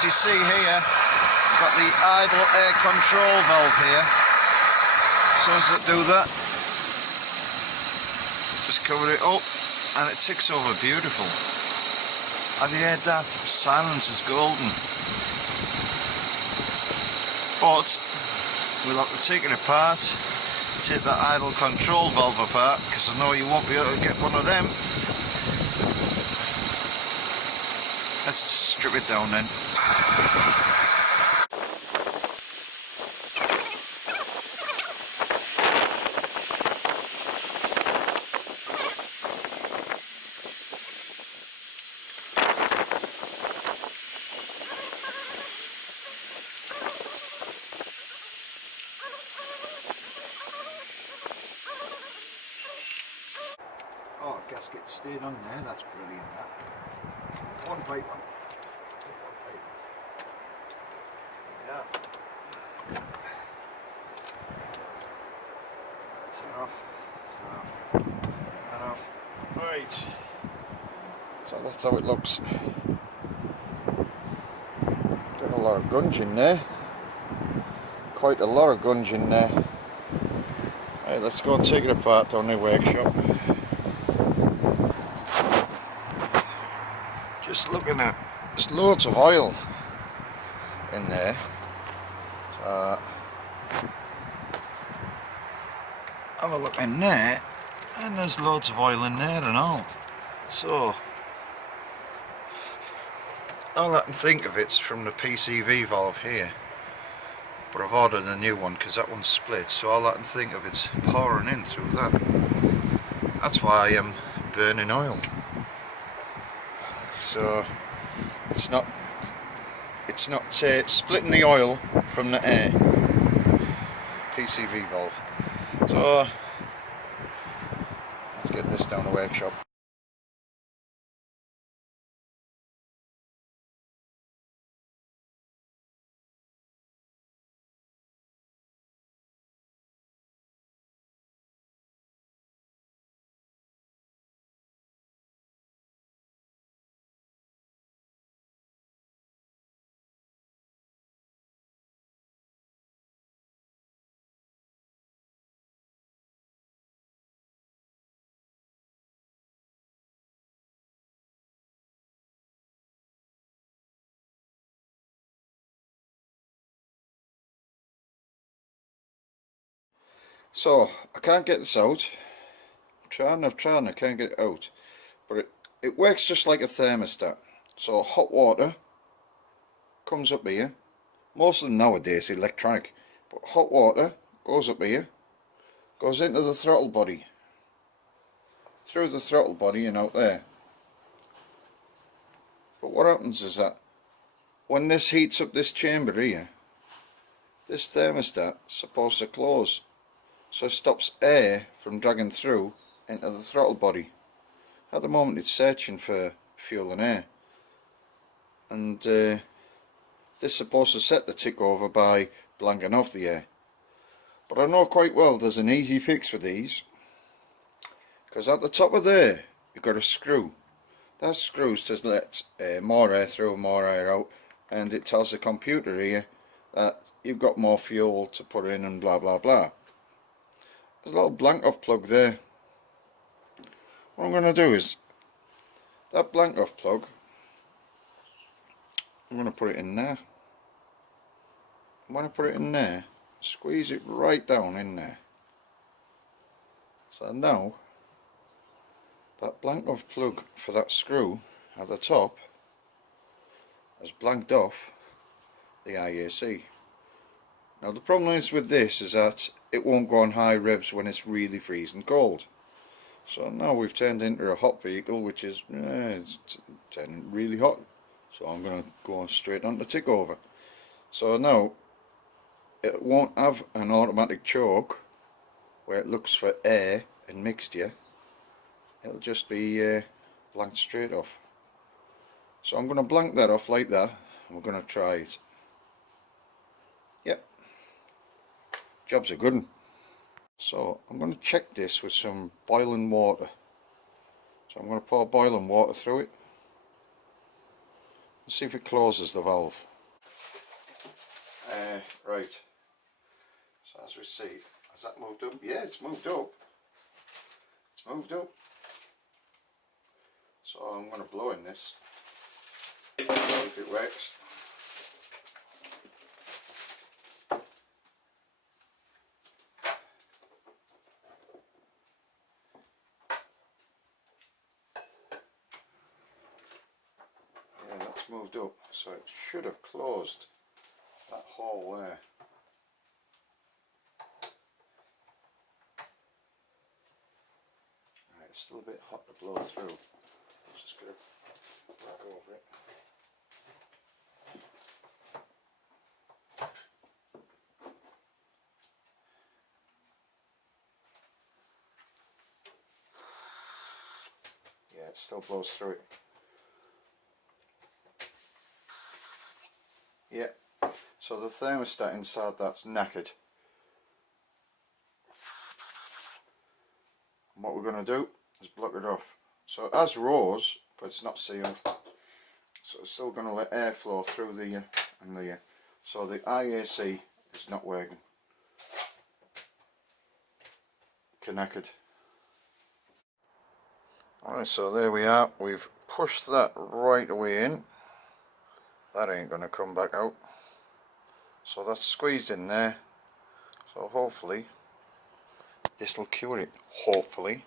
as you see here, I've got the idle air control valve here. As soon as I do that, just cover it up and it ticks over beautiful. Have you heard that? Silence is golden. But we'll have to take it apart, take the idle control valve apart, because I know you won't be able to get one of them. Let's strip it down then. Oh, gasket stayed on there, that's brilliant that. One pipe on. Yeah. Set off. That off. Right. So that's how it looks. Got a lot of gunge in there. Quite a lot of gunge in there. Right, let's go and take it apart down the workshop. Just looking at, there's loads of oil in there. So have a look in there, and there's loads of oil in there and all. So all I can think of it's from the PCV valve here, but I've ordered a new one because that one's split, so all I can think of it's pouring in through that. That's why I am burning oil. So it's not splitting the oil from the air. PCV valve. So let's get this down the workshop. So I can't get this out. I've tried, I can't get it out. But it works just like a thermostat. So hot water comes up here. Most of them nowadays are electronic. But hot water goes up here, goes into the throttle body, through the throttle body and out there. But what happens is that when this heats up this chamber here, this thermostat is supposed to close. So it stops air from dragging through into the throttle body. At the moment it's searching for fuel and air. And this is supposed to set the tick over by blanking off the air. But I know quite well there's an easy fix for these. Because at the top of there you've got a screw. That screws to let more air through, more air out. And it tells the computer here that you've got more fuel to put in and blah blah blah. There's a little blank off plug there. What I'm going to do is, that blank off plug, I'm going to put it in there. When I put it in there, squeeze it right down in there. So now, that blank off plug for that screw at the top has blanked off the IAC. Now the problem is with this is that it won't go on high revs when it's really freezing cold. So now we've turned into a hot vehicle, which is it's turning really hot. So I'm going to go straight on to tick over. So now it won't have an automatic choke where it looks for air and mixture. It'll just be blanked straight off. So I'm going to blank that off like that, and we're going to try it. Yep, job's a good one. So I'm going to check this with some boiling water. So I'm going to pour boiling water through it and see if it closes the valve. Right, so as we see, has that moved up? Yeah, it's moved up. It's moved up. So I'm going to blow in this, see if it works. Yeah, that's moved up, so it should have closed that hole there. Right, it's still a bit hot to blow through. I'm just going to rag over it. Yeah, it still blows through it. Yeah, so the thermostat inside that's knackered. And what we're going to do is block it off. So it has rows, but it's not sealed. So it's still going to let airflow through the and the. So the IAC is not working. Knackered. Alright, so there we are. We've pushed that right away in. That ain't going to come back out. So that's squeezed in there. So hopefully this will cure it. Hopefully.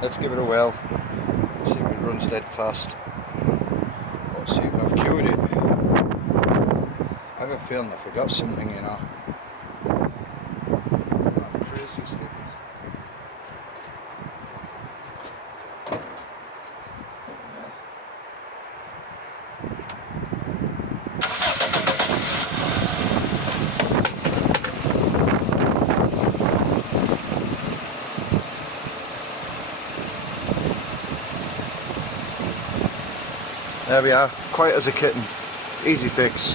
Let's give it a whirl. See if it runs dead fast. Let's see if I've cured it. I have a feeling I forgot something, you know. Oh, crazy things. There we are, quiet as a kitten, easy fix.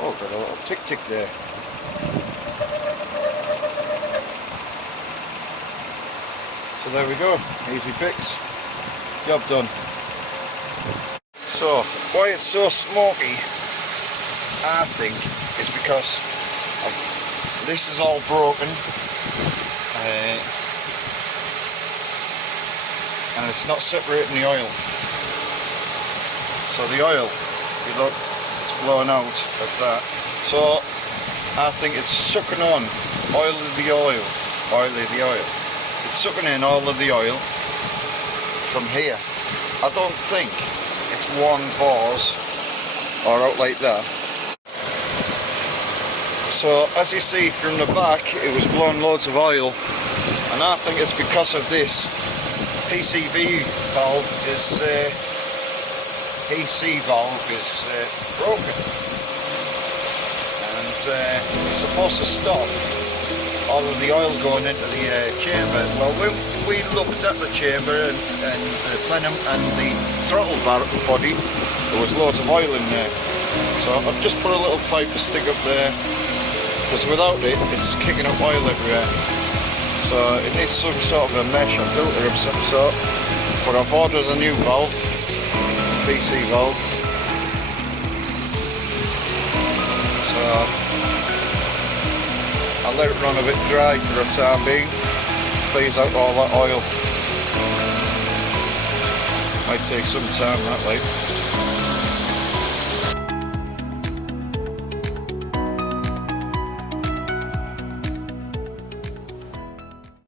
Oh, got a little tick tick there. So there we go, easy fix, job done. So, why it's so smoky, I think, is because this is all broken and it's not separating the oil. So the oil, you look, it's blowing out of that. So I think it's sucking on oil of the oil. It's sucking in all of the oil from here. I don't think it's one pause or out like that. So as you see from the back, it was blowing loads of oil, and I think it's because of this PCV valve is broken, and it's supposed to stop all of the oil going into the chamber. Well, we looked at the chamber and the plenum and the throttle body. There was loads of oil in there, so I've just put a little pipe to stick up there, because without it, it's kicking up oil everywhere. So it needs some sort of a mesh or filter of some sort. But I've ordered a new valve, PC valve. So I'll let it run a bit dry for the time being, cleans out all that oil. Might take some time, that like.